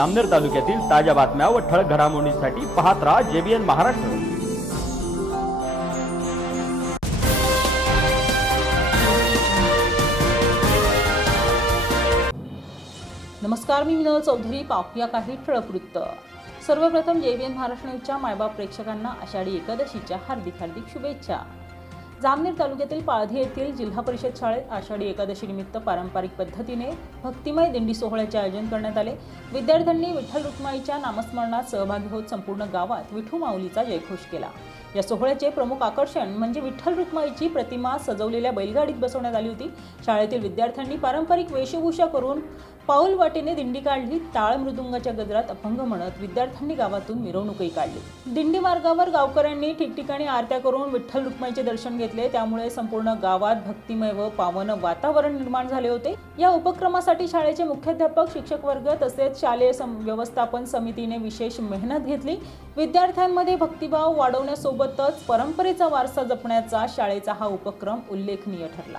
आमनेर तालुक्यातील ताज्या बातम्या व ठळक घडामोडींसाठी पाहत राहा जेबीएन महाराष्ट्र. नमस्कार मी विनोद चौधरी. पाहूया काही ठळक वृत्त. सर्वप्रथम जेबीएन महाराष्ट्र न्यूजच्या मायबाप प्रेक्षकांना आषाढी एकादशीच्या हार्दिक हार्दिक शुभेच्छा. जामनेर तालुक्यातील पाळधी येथील जिल्हा परिषद शाळेत आषाढी एकादशी निमित्त पारंपरिक पद्धतीने भक्तिमय दिंडी सोहळ्याचे आयोजन करण्यात आले. विद्यार्थ्यांनी विठ्ठल रुक्माईच्या नामस्मरणात सहभागी होत संपूर्ण गावात विठू माऊलीचा जयघोष केला. या सोहळ्याचे प्रमुख आकर्षण म्हणजे विठ्ठल रुक्माईची प्रतिमा सजवलेल्या बैलगाडीत बसवण्यात आली होती. शाळेतील विद्यार्थ्यांनी पारंपरिक वेशभूषा करून पाऊल वाटेने दिंडी काढली. टाळ मृदुंगाच्या गजरात अभंग म्हणत विद्यार्थ्यांनी गावातून मिरवणूकही काढली. दिंडी मार्गावर गावकऱ्यांनी ठिकठिकाणी आरत्या करून विठ्ठल रुक्माईचे दर्शन घेतले. त्यामुळे संपूर्ण गावात भक्तिमय व पावन वातावरण निर्माण झाले होते. या उपक्रमासाठी शाळेचे मुख्याध्यापक शिक्षक वर्ग तसेच शालेय व्यवस्थापन समितीने विशेष मेहनत घेतली. विद्यार्थ्यांमध्ये भक्तिभाव वाढवण्यासोबतच परंपरेचा वारसा जपण्याचा शाळेचा हा उपक्रम उल्लेखनीय ठरला.